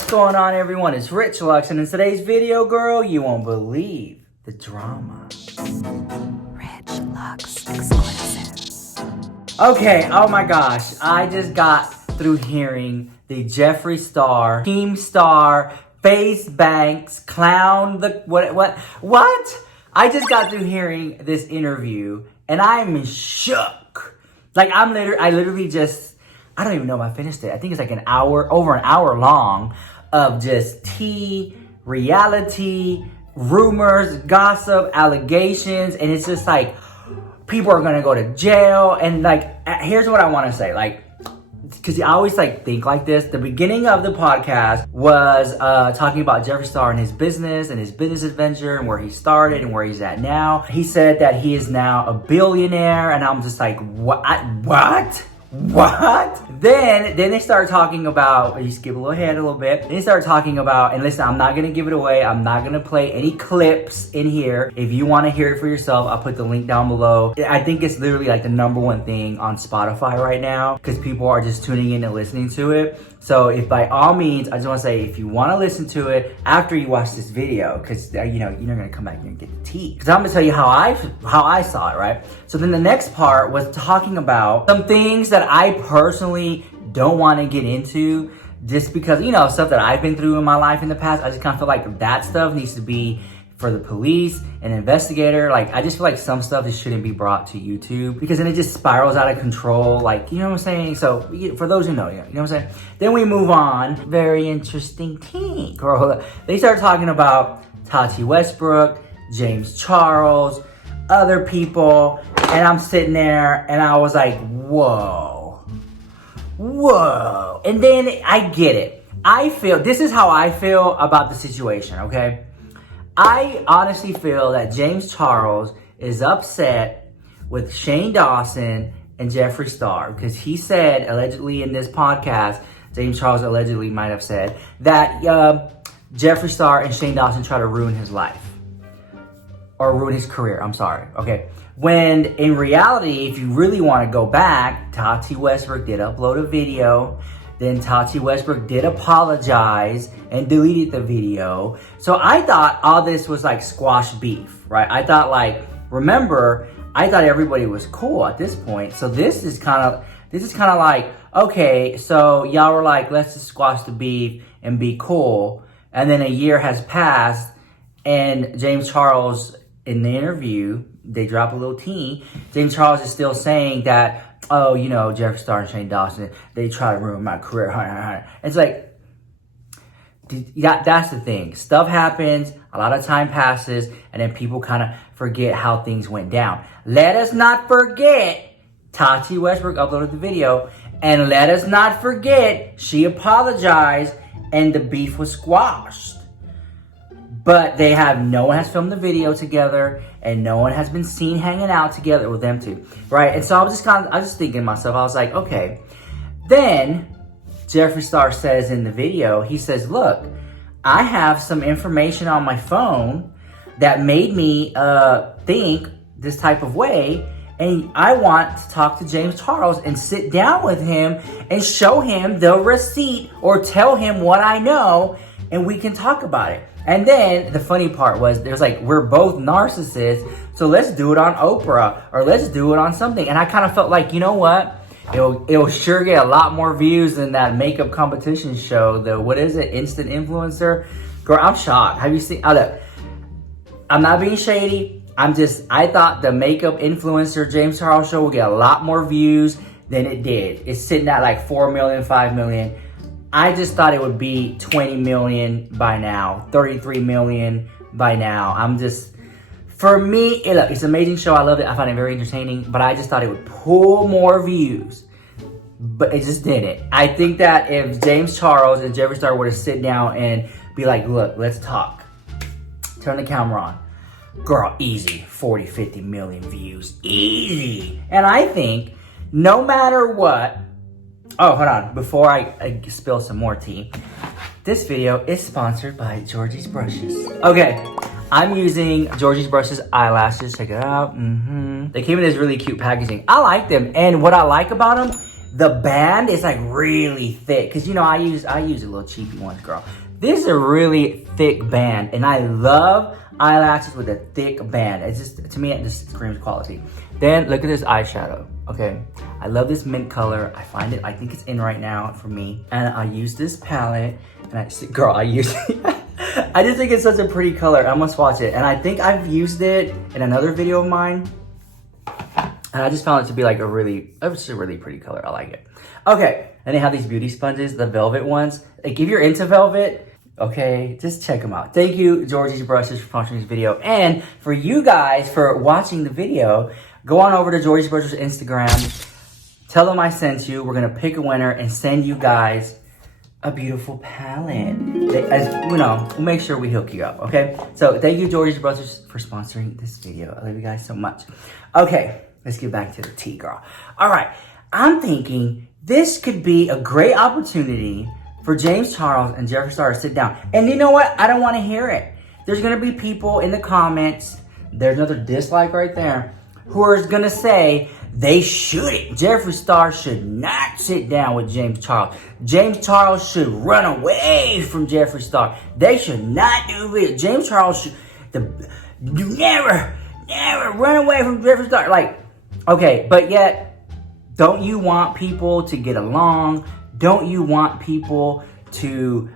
What's going on, everyone? It's Rich Lux, and in today's video, girl, you won't believe the drama. Rich Lux exclusive. Okay, oh my gosh, I just got through hearing the Jeffree Star, Keemstar, Faze Banks, clown, the what? I just got through hearing this interview, and I'm shook. Like, I literally just, I don't even know if I finished it. I think it's like over an hour long of just tea, reality, rumors, gossip, allegations, and it's just like, people are gonna go to jail, and like, here's what I wanna say, like, because I always like think like this. The beginning of the podcast was talking about Jeffree Star and his business adventure and where he started and where he's at now. He said that he is now a billionaire, and I'm just like, what? Then they start talking about, you skip a little ahead a little bit. Then they start talking about, and listen, I'm not gonna give it away. I'm not gonna play any clips in here. If you wanna hear it for yourself, I'll put the link down below. I think it's literally like the #1 thing on Spotify right now, because people are just tuning in and listening to it. So if by all means, I just wanna say, if you wanna listen to it after you watch this video, because you know, you're not gonna come back here and get the tea. Because I'm gonna tell you how I saw it, right? So then the next part was talking about some things that I personally don't want to get into, just because, you know, stuff that I've been through in my life in the past. I just kind of feel like that stuff needs to be for the police, an investigator. Like, I just feel like some stuff just shouldn't be brought to YouTube, because then it just spirals out of control. Like, you know what I'm saying? So for those who know, you know what I'm saying? Then we move on. Very interesting thing, girl. They start talking about Tati Westbrook, James Charles, other people, and I'm sitting there and I was like, whoa. And then I get it. This is how I feel about the situation, okay? I honestly feel that James Charles is upset with Shane Dawson and Jeffree Star, because he said, allegedly in this podcast, James Charles allegedly might have said that Jeffree Star and Shane Dawson try to ruin his life. Or ruin his career, I'm sorry, okay? When in reality, if you really want to go back, Tati Westbrook did upload a video. Then Tati Westbrook did apologize and deleted the video. So I thought all this was like squash beef, right? I thought like, remember, I thought everybody was cool at this point. So this is kind of like, okay, so y'all were like, let's just squash the beef and be cool. And then a year has passed, and James Charles, in the interview, they drop a little tea. James Charles is still saying that, oh, you know, Jeffree Star and Shane Dawson, they try to ruin my career. It's like, that's the thing. Stuff happens, a lot of time passes, and then people kind of forget how things went down. Let us not forget, Tati Westbrook uploaded the video, and let us not forget, she apologized, and the beef was squashed. But no one has filmed the video together, and no one has been seen hanging out together with them two, right? And so I was just thinking to myself, I was like, okay. Then Jeffree Star says in the video, he says, look, I have some information on my phone that made me think this type of way, and I want to talk to James Charles and sit down with him and show him the receipt or tell him what I know, and we can talk about it. And then the funny part was, there's like, we're both narcissists, so let's do it on Oprah, or let's do it on something. And I kind of felt like, you know what? It'll sure get a lot more views than that makeup competition show, what is it, Instant Influencer? Girl, I'm shocked. Have you seen, look, I'm not being shady. I thought the makeup influencer James Charles show would get a lot more views than it did. It's sitting at like 4 million, 5 million. I just thought it would be 20 million by now, 33 million by now. For me, it's an amazing show. I love it. I find it very entertaining, but I just thought it would pull more views, but it just didn't. I think that if James Charles and Jeffree Star were to sit down and be like, look, let's talk. Turn the camera on. Girl, easy, 40, 50 million views, easy. And I think no matter what, oh, hold on. Before I spill some more tea, this video is sponsored by Georgie's Brushes. Okay, I'm using Georgie's Brushes eyelashes. Check it out. They came in this really cute packaging. I like them. And what I like about them the band is like really thick. Cause you know, I use a little cheapy ones, girl. This is a really thick band, and I love eyelashes with a thick band. It's just, to me, it just screams quality. Then look at this eyeshadow, okay? I love this mint color. I think it's in right now for me. And I use this palette, and I just think it's such a pretty color. I must swatch it. And I think I've used it in another video of mine. And I just found it to be like it's a really pretty color. I like it. Okay, and they have these beauty sponges, the velvet ones. Like if you're into velvet, okay, just check them out. Thank you, Georgie's Brushes, for sponsoring this video. And for you guys for watching the video, go on over to Georgie's Brushes Instagram. Tell them I sent you. We're gonna pick a winner and send you guys a beautiful palette. As you know, we'll make sure we hook you up, okay? So thank you, Georgie's Brushes, for sponsoring this video. I love you guys so much. Okay, let's get back to the tea, girl. All right, I'm thinking this could be a great opportunity for James Charles and Jeffree Star to sit down. And you know what? I don't want to hear it. There's going to be people in the comments, there's another dislike right there, who are going to say they shouldn't. Jeffree Star should not sit down with James Charles. James Charles should run away from Jeffree Star. They should not do it. James Charles should never run away from Jeffree Star. Like, okay, but yet, don't you want people to get along? Don't you want people to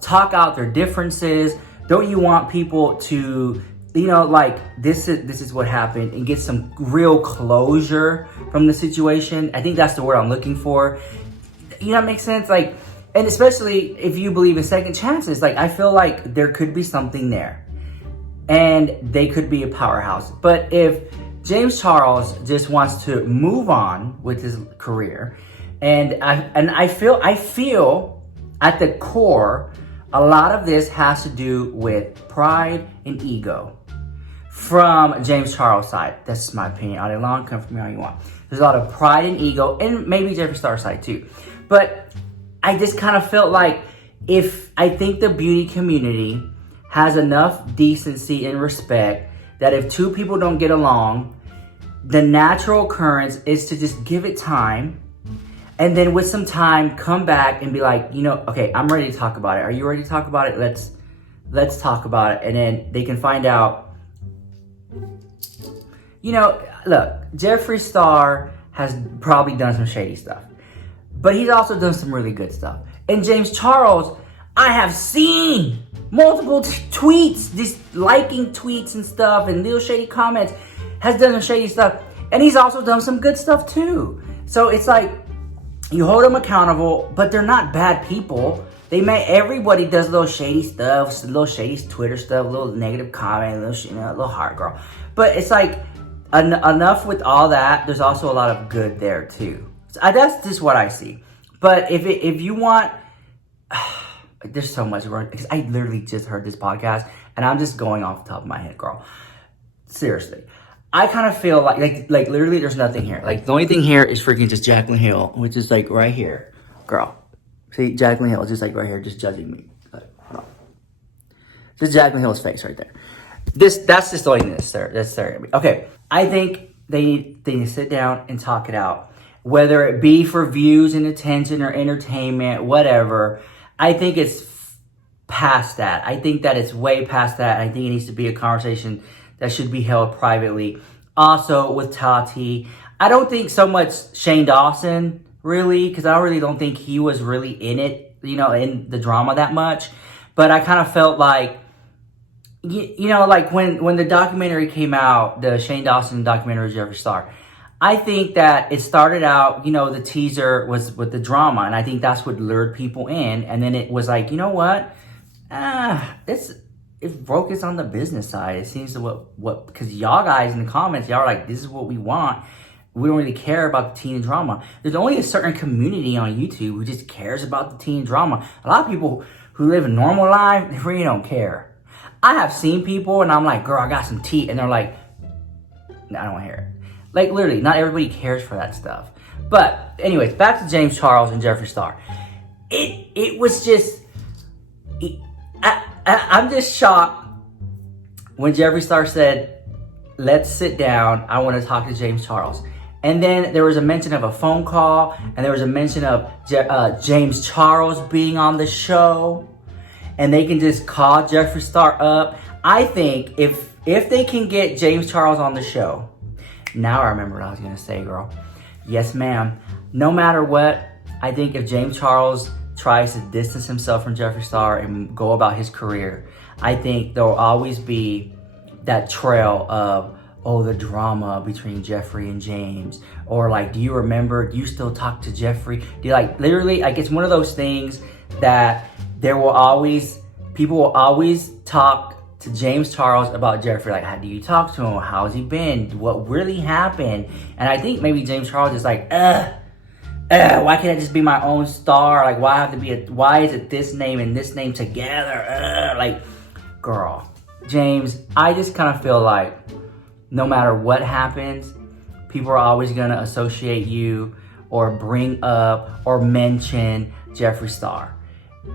talk out their differences? Don't you want people to, you know, like, this is what happened, and get some real closure from the situation? I think that's the word I'm looking for. You know, it makes sense? Like, and especially if you believe in second chances, like, I feel like there could be something there. And they could be a powerhouse. But if James Charles just wants to move on with his career, and I feel at the core, a lot of this has to do with pride and ego from James Charles' side. That's my opinion. All day long, come from me all you want. There's a lot of pride and ego, and maybe Jeffree Star's side too. But I just kind of felt like I think the beauty community has enough decency and respect that if two people don't get along, the natural occurrence is to just give it time, and then with some time, come back and be like, you know, okay, I'm ready to talk about it. Are you ready to talk about it? Let's talk about it. And then they can find out, you know, look, Jeffree Star has probably done some shady stuff, but he's also done some really good stuff. And James Charles, I have seen multiple tweets, just liking tweets and stuff, and little shady comments, has done some shady stuff, and he's also done some good stuff too. So it's like, you hold them accountable, but they're not bad people. Everybody does little shady stuff, little shady Twitter stuff, little negative comment, little heart girl. But it's like, enough with all that. There's also a lot of good there too. So that's just what I see. But if you want, there's so much, because I literally just heard this podcast, and I'm just going off the top of my head, girl. Seriously. I kind of feel like literally there's nothing here. Like, the only thing here is freaking just Jaclyn Hill, which is like right here. Girl. See, Jaclyn Hill is just like right here, just judging me. Hold on. Just Jaclyn Hill's face right there. That's just the only thing that's staring at me. Okay. I think they need to sit down and talk it out. Whether it be for views and attention or entertainment, whatever. I think it's past that. I think that it's way past that. I think it needs to be a conversation that should be held privately. Also with Tati, I don't think so much Shane Dawson, really, because I really don't think he was really in it, you know, in the drama that much. But I kind of felt like, you know, like when the documentary came out, the Shane Dawson documentary, Jeffree Star, I think that it started out, you know, the teaser was with the drama, and I think that's what lured people in. And then it was like, you know what? It's focused on the business side. It seems to what because y'all guys in the comments, y'all are like, this is what we want. We don't really care about the teen drama. There's only a certain community on YouTube who just cares about the teen drama. A lot of people who live a normal life, they really don't care. I have seen people, and I'm like, girl, I got some tea, and they're like, no, I don't want to hear it. Like, literally, not everybody cares for that stuff. But anyways, back to James Charles and Jeffree Star. It was just, I'm just shocked when Jeffree Star said, let's sit down, I want to talk to James Charles. And then there was a mention of a phone call, and there was a mention of James Charles being on the show. And they can just call Jeffree Star up. I think if they can get James Charles on the show, now I remember what I was gonna say, girl. Yes, ma'am. No matter what, I think if James Charles tries to distance himself from Jeffree Star and go about his career, I think there will always be that trail of, oh, the drama between Jeffree and James. Or like, do you remember, do you still talk to Jeffree? Do you like, literally, like it's one of those things that people will always talk to James Charles about Jeffree. Like, how do you talk to him? How's he been? What really happened? And I think maybe James Charles is like, why can't I just be my own star? Like, why is it this name and this name together? Like, girl, James, I just kind of feel like no matter what happens, people are always gonna associate you or bring up or mention Jeffree Star.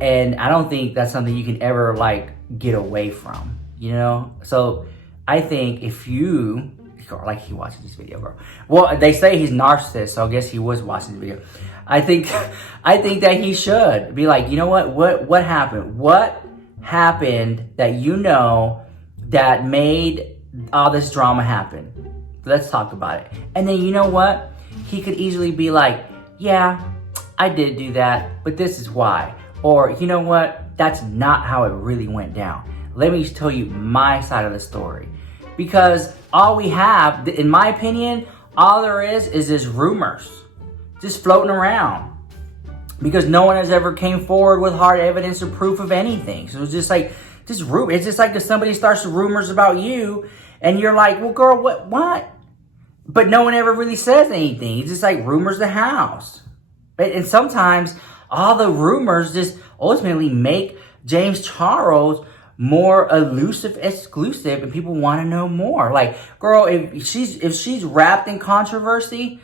And I don't think that's something you can ever like get away from, you know? So I think if you, like he watches this video, bro. Well, they say he's narcissist, so I guess he was watching the video. I think that he should be like, you know what happened? What happened that you know that made all this drama happen? Let's talk about it. And then you know what? He could easily be like, yeah, I did do that, but this is why. Or you know what? That's not how it really went down. Let me tell you my side of the story. Because all we have, in my opinion, all there is just rumors. Just floating around. Because no one has ever came forward with hard evidence or proof of anything. So it's just like, just rumor. It's just like if somebody starts rumors about you and you're like, well, girl, what? But no one ever really says anything. It's just like rumors the house. Right? And sometimes all the rumors just ultimately make James Charles more elusive, exclusive, and people want to know more. Like, girl, if she's wrapped in controversy,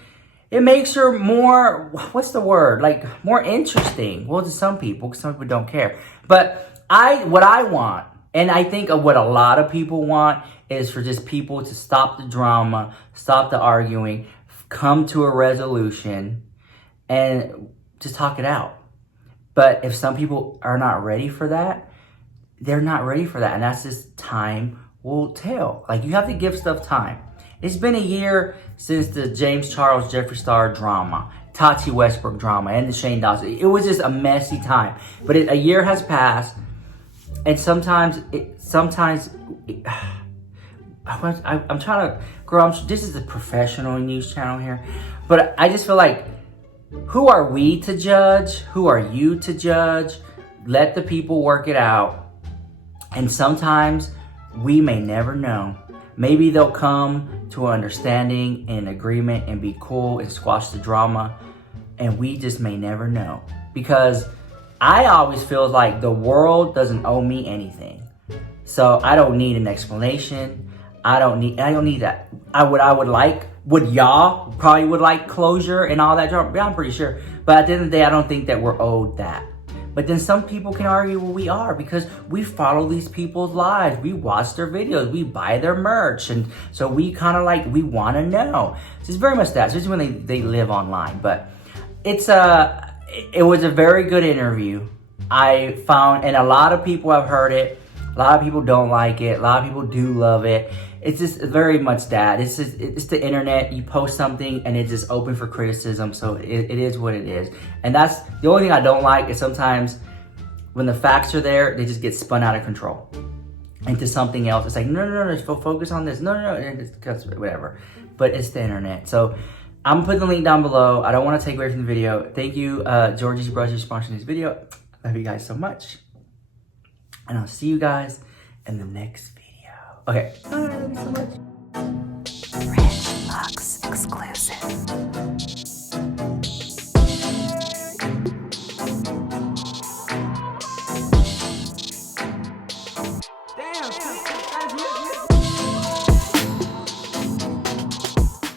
it makes her more, what's the word? Like, more interesting. Well, to some people, because some people don't care. But what I want, and I think of what a lot of people want, is for just people to stop the drama, stop the arguing, come to a resolution, and just talk it out. But if some people are not ready for that, they're not ready for that. And that's just time will tell. Like, you have to give stuff time. It's been a year since the James Charles, Jeffree Star drama, Tati Westbrook drama, and the Shane Dawson. It was just a messy time. But a year has passed. And sometimes I'm trying to, girl, this is a professional news channel here. But I just feel like, who are we to judge? Who are you to judge? Let the people work it out. And sometimes we may never know. Maybe they'll come to an understanding and agreement and be cool and squash the drama. And we just may never know. Because I always feel like the world doesn't owe me anything. So I don't need an explanation. I don't need that. Y'all probably would like closure and all that drama. I'm pretty sure. But at the end of the day, I don't think that we're owed that. But then some people can argue, well, we are, because we follow these people's lives. We watch their videos. We buy their merch. And so we kind of like, we want to know. So it's very much that, especially when they live online. But it was a very good interview. I found, and a lot of people have heard it. A lot of people don't like it. A lot of people do love it. It's just very much that. It's the internet. You post something and it's just open for criticism. So it is what it is. And that's the only thing I don't like, is sometimes when the facts are there, they just get spun out of control into something else. It's like, no, just focus on this. No, it's whatever. But it's the internet. So I'm putting the link down below. I don't want to take away from the video. Thank you, Georgie's Brushes, for sponsoring this video. Love you guys so much. And I'll see you guys in the next video. Okay. Bye. Love you so much. Rich Lux exclusive.